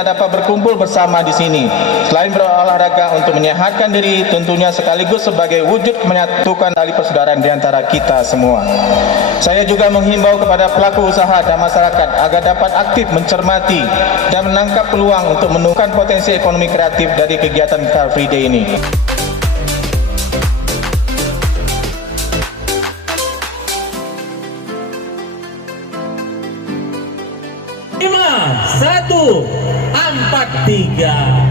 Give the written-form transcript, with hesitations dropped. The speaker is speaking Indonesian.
kita dapat berkumpul bersama di sini. Selain berolahraga untuk menyehatkan diri, tentunya sekaligus sebagai wujud menyatukan tali persaudaraan di antara kita semua. Saya juga menghimbau kepada pelaku usaha dan masyarakat agar dapat aktif mencermati dan menangkap peluang untuk menumbuhkan potensi ekonomi kreatif dari kegiatan Car Free Day ini. 5, 1, 4, 3.